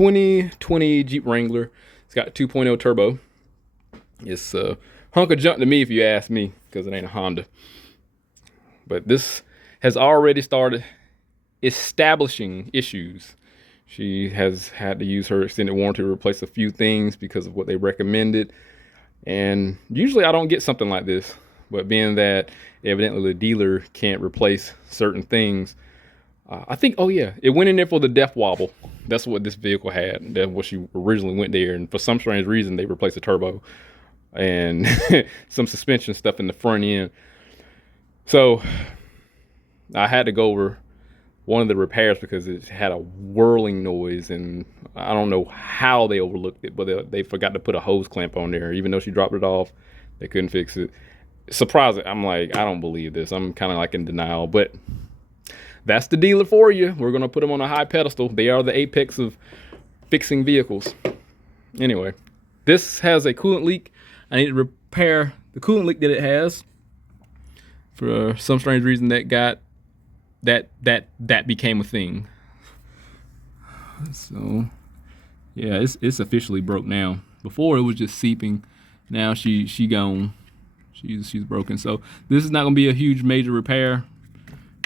2020 Jeep Wrangler. It's got 2.0 turbo. It's a hunk of junk to me if you ask me, because it ain't a Honda. But this has already started establishing issues. She has had to use her extended warranty to replace a few things because of what they recommended. And usually I don't get something like this, but being that evidently the dealer can't replace certain things, I think, oh yeah, it went in there for the death wobble. That's what this vehicle had. That's what she originally went there. And for some strange reason, they replaced the turbo and some suspension stuff in the front end. So I had to go over one of the repairs because it had a whirling noise, and I don't know how they overlooked it, but they forgot to put a hose clamp on there. Even though she dropped it off, they couldn't fix it. Surprising. I'm like, I don't believe this. I'm kind of like in denial, but that's the dealer for you. We're going to put them on a high pedestal. They are the apex of fixing vehicles. Anyway, this has a coolant leak. I need to repair the coolant leak that it has. For some strange reason, that became a thing. So yeah, it's officially broke now. Before it was just seeping. Now she gone. She's broken. So this is not gonna be a huge major repair.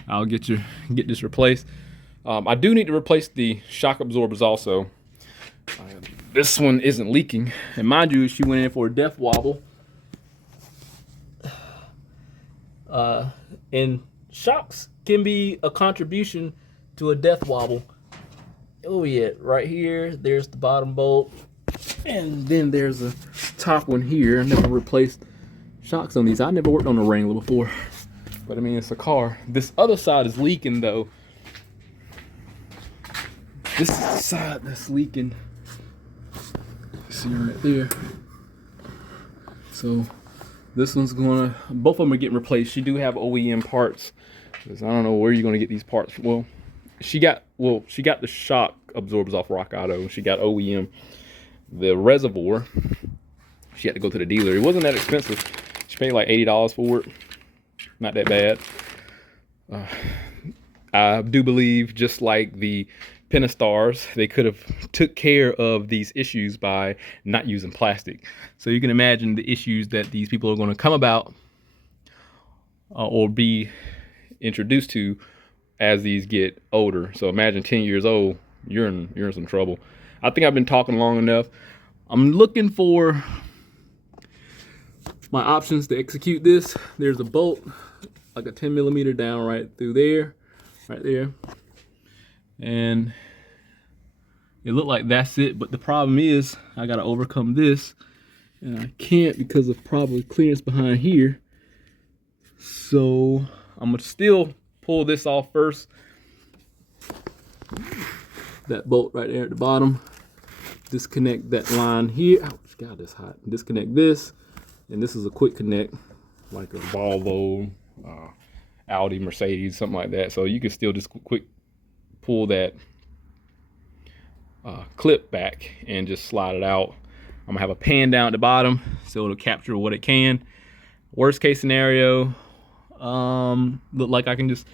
I'll get this replaced. I do need to replace the shock absorbers also. This one isn't leaking, and mind you, she went in for a death wobble. And shocks can be a contribution to a death wobble. Oh yeah, right here, there's the bottom bolt, and then there's a top one here. I never replaced shocks on these. I never worked on a Wrangler before, but I mean, it's a car. This other side is leaking though. This is the side that's leaking. See right there. So this one's both of them are getting replaced. She do have OEM parts, because I don't know where you're gonna get these parts. Well, she got the shock absorbers off Rock Auto. She got OEM. The reservoir, she had to go to the dealer. It wasn't that expensive. She paid like $80 for it. Not that bad. I do believe, just like the Penastars, they could have took care of these issues by not using plastic. So you can imagine the issues that these people are going to come about or be introduced to as these get older. So imagine 10 years old, you're in some trouble. I think I've been talking long enough. I'm looking for my options to execute this. There's a bolt, like a 10 millimeter down right through there, right there. And it looked like that's it, but the problem is I gotta overcome this, and I can't because of probably clearance behind here. So I'm gonna still pull this off first. That bolt right there at the bottom. Disconnect that line here. Ouch, God, that's hot. Disconnect this, and this is a quick connect, like a Volvo, Audi, Mercedes, something like that. So you can still just quick pull that clip back and just slide it out. I'm gonna have a pan down at the bottom so it'll capture what it can. Worst case scenario, look like I can just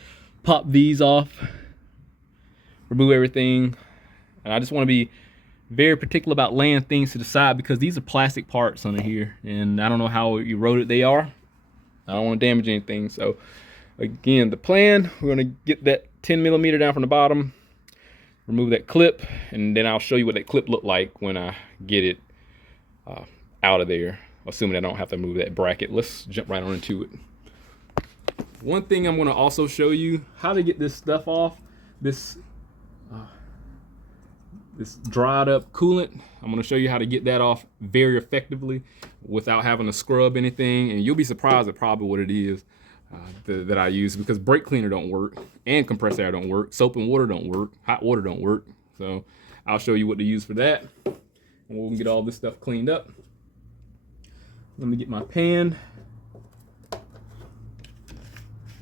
pop these off, remove everything. And I just want to be very particular about laying things to the side because these are plastic parts under here, and I don't know how eroded they are. I don't want to damage anything. So again, the plan, we're going to get that 10 millimeter down from the bottom, remove that clip, and then I'll show you what that clip looked like when I get it out of there, assuming I don't have to move that bracket. Let's jump right on into it. One thing I'm going to also show you how to get this stuff off, this dried up coolant. I'm going to show you how to get that off very effectively without having to scrub anything, and you'll be surprised at probably what it is that I use, because brake cleaner don't work and compressed air don't work, soap and water don't work, hot water don't work. So I'll show you what to use for that, and we'll get all this stuff cleaned up. Let me get my pan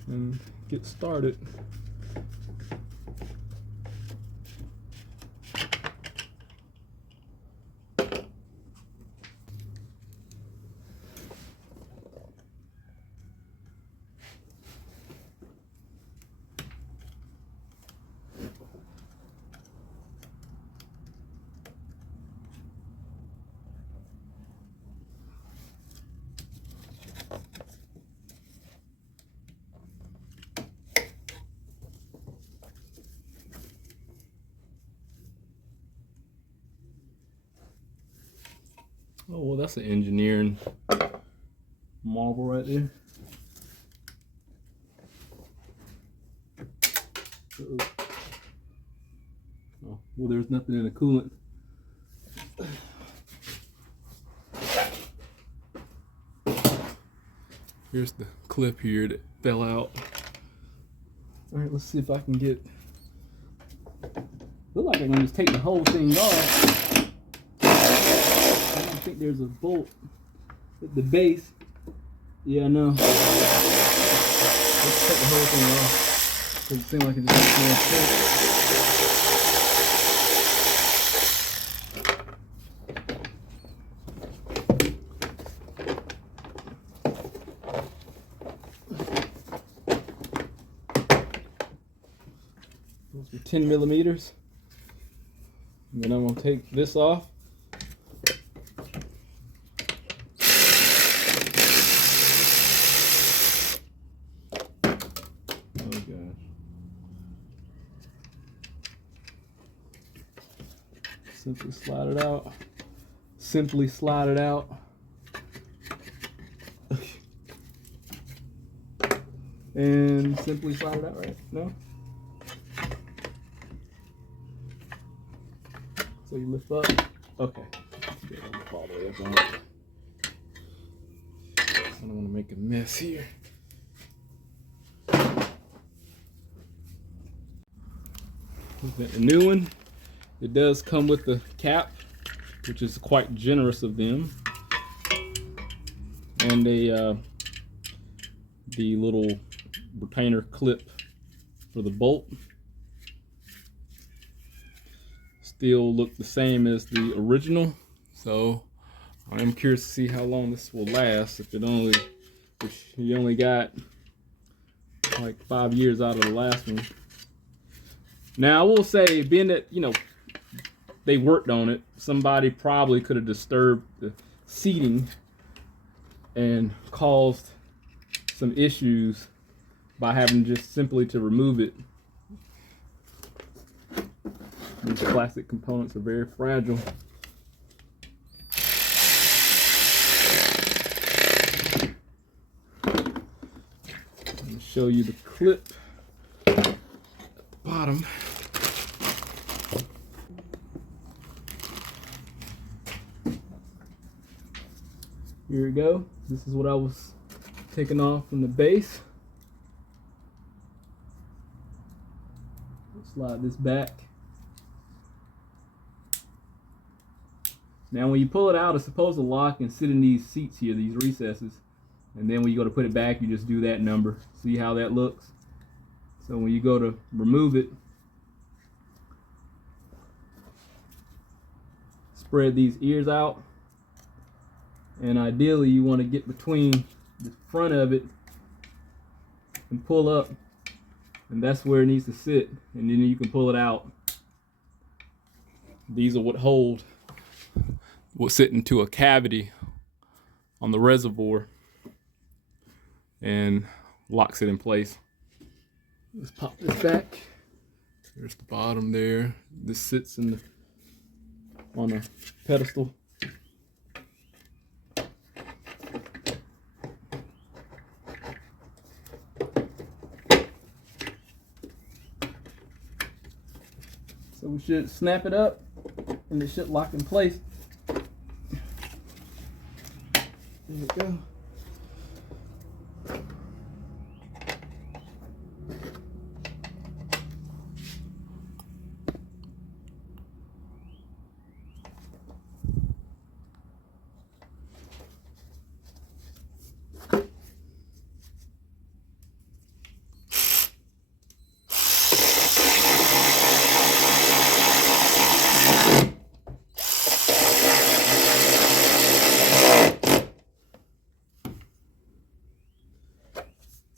and get started. Oh, well, that's an engineering marvel right there. Oh, well, there's nothing in the coolant. Here's the clip here that fell out. All right, let's see if I can get. Look like I can just take the whole thing off. I don't think there's a bolt at the base. Yeah, no. Let's take the whole thing off. Doesn't seem like it just makes more sense. Those are 10 millimeters. And then I'm going to take this off. Oh gosh. Simply slide it out. Simply slide it out. And simply slide it out, right? No? So you lift up. Okay. All the way up on it. I don't want to make a mess here. The new one, it does come with the cap, which is quite generous of them, and the little retainer clip for the bolt. Still look the same as the original, so I am curious to see how long this will last. If you only got like 5 years out of the last one. Now I will say, being that, you know, they worked on it, somebody probably could have disturbed the seating and caused some issues by having just simply to remove it. These plastic components are very fragile. I'm going to show you the clip at the bottom. Here we go. This is what I was taking off from the base. Slide this back. Now when you pull it out, it's supposed to lock and sit in these seats here, these recesses. And then when you go to put it back, you just do that number. See how that looks? So when you go to remove it, spread these ears out. And ideally you want to get between the front of it and pull up. And that's where it needs to sit. And then you can pull it out. These are what will sit into a cavity on the reservoir and locks it in place. Let's pop this back. There's the bottom there. This sits on a pedestal. So we should snap it up and it should lock in place. There we go.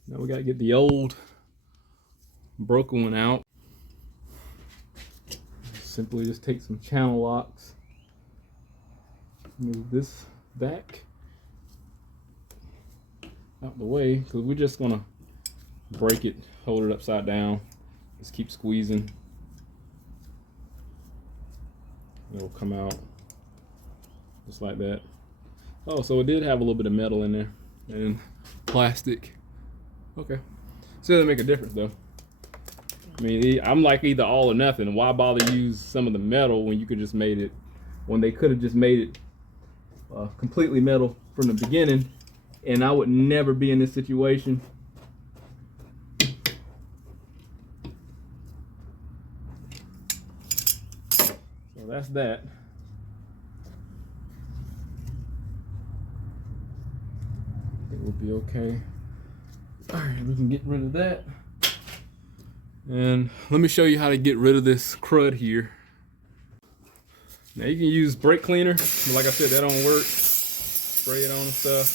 Now we gotta get the old broken one out. Simply just take some channel locks, move this back out the way, because we're just gonna break it, hold it upside down, just keep squeezing. It'll come out just like that. Oh, so it did have a little bit of metal in there and plastic. Okay. Still doesn't make a difference though. I mean, I'm like either all or nothing. Why bother use some of the metal when you could just made it, when they could have just made it completely metal from the beginning, and I would never be in this situation. So that's that. I think we'll be okay. All right, we can get rid of that. And let me show you how to get rid of this crud here. Now you can use brake cleaner, but like I said, that don't work. Spray it on and stuff.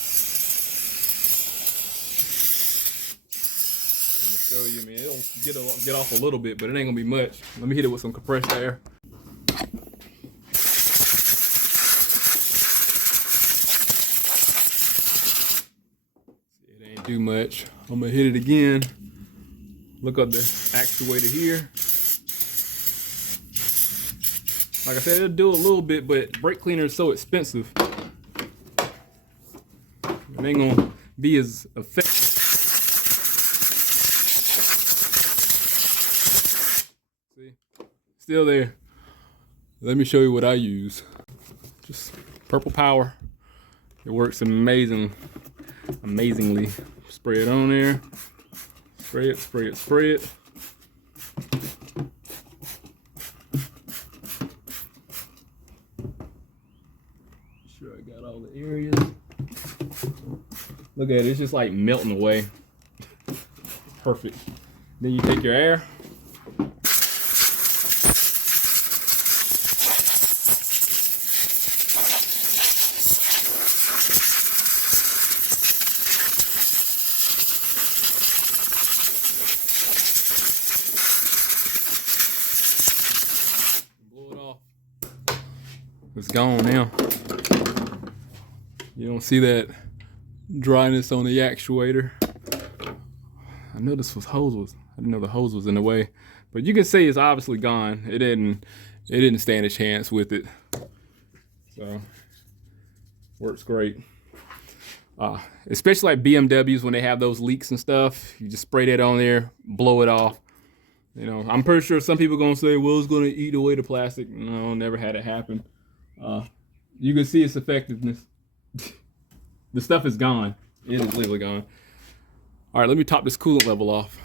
Let me show you, man. It'll get off a little bit, but it ain't gonna be much. Let me hit it with some compressed air. It ain't do much. I'm gonna hit it again. Look at the actuator here. Like I said, it'll do a little bit, but brake cleaner is so expensive. It ain't gonna be as effective. See, still there. Let me show you what I use. Just Purple Power. It works amazingly. Spray it on there. Spray it, spray it, spray it. Sure I got all the areas. Look at it, it's just like melting away. Perfect. Then you take your air. Blow it off. It's gone now. You don't see that dryness on the actuator. I know this hose was, I didn't know the hose was in the way, but you can see it's obviously gone. It didn't stand a chance with it. So works great. Especially like BMWs when they have those leaks and stuff, you just spray that on there, blow it off. You know, I'm pretty sure some people gonna say, well, it's gonna eat away the plastic. No, never had it happen. You can see its effectiveness. The stuff is gone. It is literally gone. All right, let me top this coolant level off.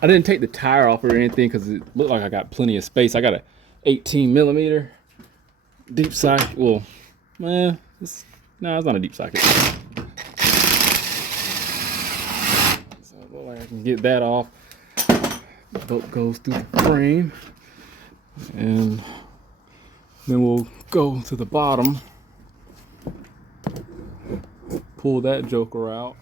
I didn't take the tire off or anything because it looked like I got plenty of space. I got a 18mm deep socket. Well, man, it's not a deep socket. So it looks like I can get that off. The bolt goes through the frame, and then we'll go to the bottom. Pull that joker out.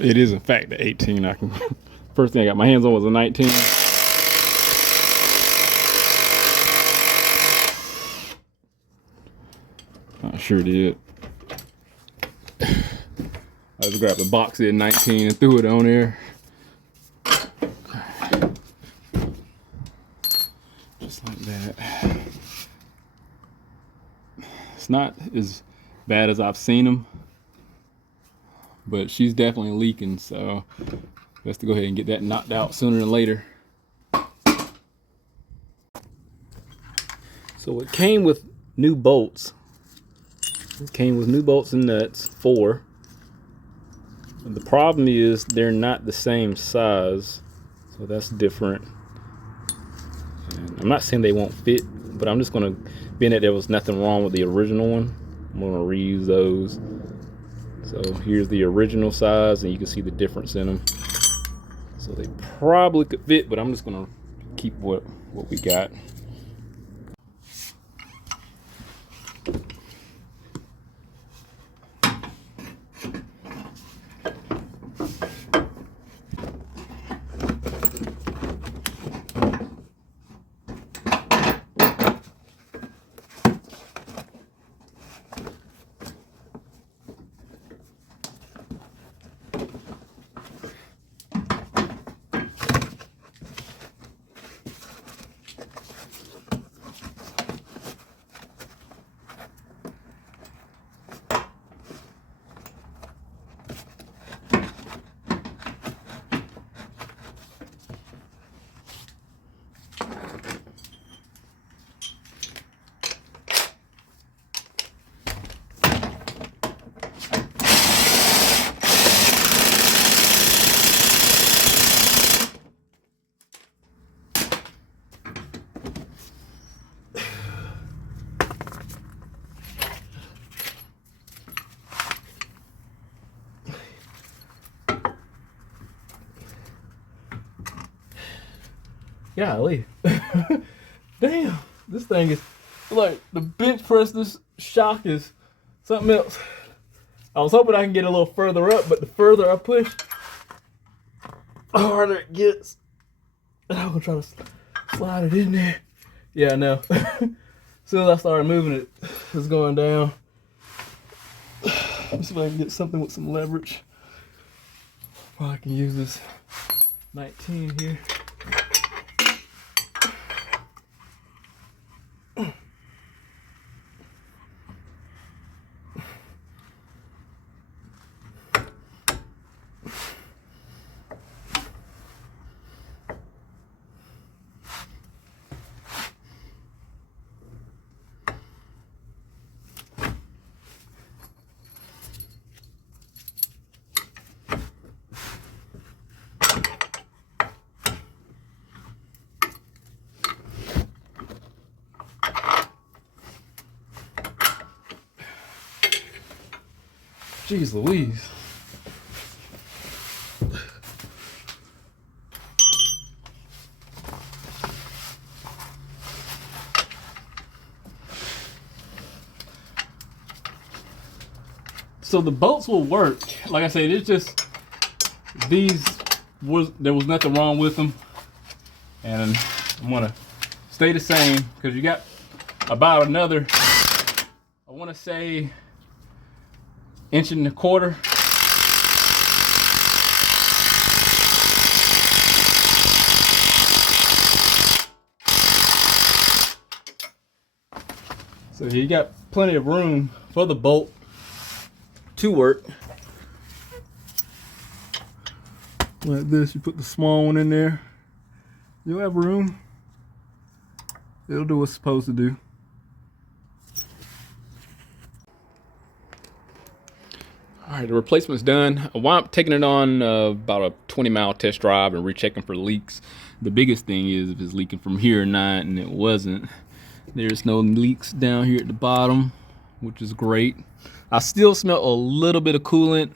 It is in fact the 18. First thing I got my hands on was a 19. I sure did. I just grabbed the box in 19 and threw it on there. Just like that. It's not as bad as I've seen them, but she's definitely leaking, so best to go ahead and get that knocked out sooner than later. So it came with new bolts. It came with new bolts and nuts, 4. The problem is they're not the same size, so that's different. And I'm not saying they won't fit, but I'm just gonna, being that there was nothing wrong with the original one, I'm gonna reuse those. So here's the original size, and you can see the difference in them. So they probably could fit, but I'm just gonna keep what we got. Golly. Damn, this thing is like the bench press. This shock is something else. I was hoping I can get a little further up, but the further I push, the harder it gets. I'm gonna try to slide it in there. Yeah, no. As soon as I started moving it, it's going down. Let's see if I can get something with some leverage. Probably can use this 19 here. Jeez Louise. So the bolts will work. Like I said, it's just there was nothing wrong with them. And I'm gonna stay the same because you got about another, I wanna say, 1.25 inches. So you got plenty of room for the bolt to work. Like this, you put the small one in there. You'll have room. It'll do what it's supposed to do. All right, the replacement's done. I wound up taking it on about a 20-mile test drive and rechecking for leaks. The biggest thing is if it's leaking from here or not, and it wasn't. There's no leaks down here at the bottom, which is great. I still smell a little bit of coolant.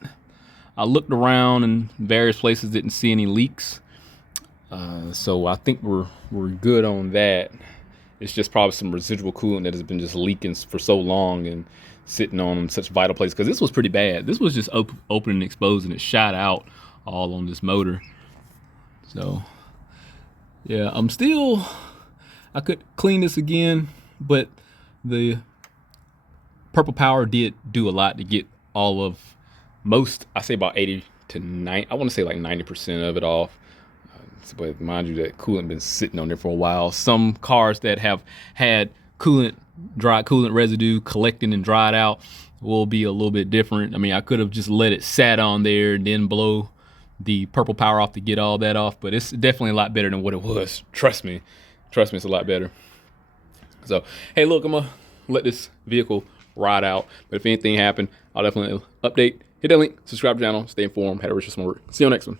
I looked around in various places, didn't see any leaks. So I think we're good on that. It's just probably some residual coolant that has been just leaking for so long and sitting on such vital places, because this was pretty bad. This was just open and exposed, and it shot out all on this motor. So yeah, I could clean this again, but the Purple Power did do a lot to get all of I say about 80 to 90, I want to say like 90% of it off. But mind you, that coolant been sitting on there for a while. Some cars that have had dry coolant residue collecting and dried out will be a little bit different. I mean, I could have just let it sat on there and then blow the Purple Power off to get all that off, but it's definitely a lot better than what it was. Trust me, it's a lot better. So, hey, look, I'm gonna let this vehicle ride out, but if anything happened, I'll definitely update. Hit that link, subscribe to the channel, stay informed, have a rich smart. See you on the next one.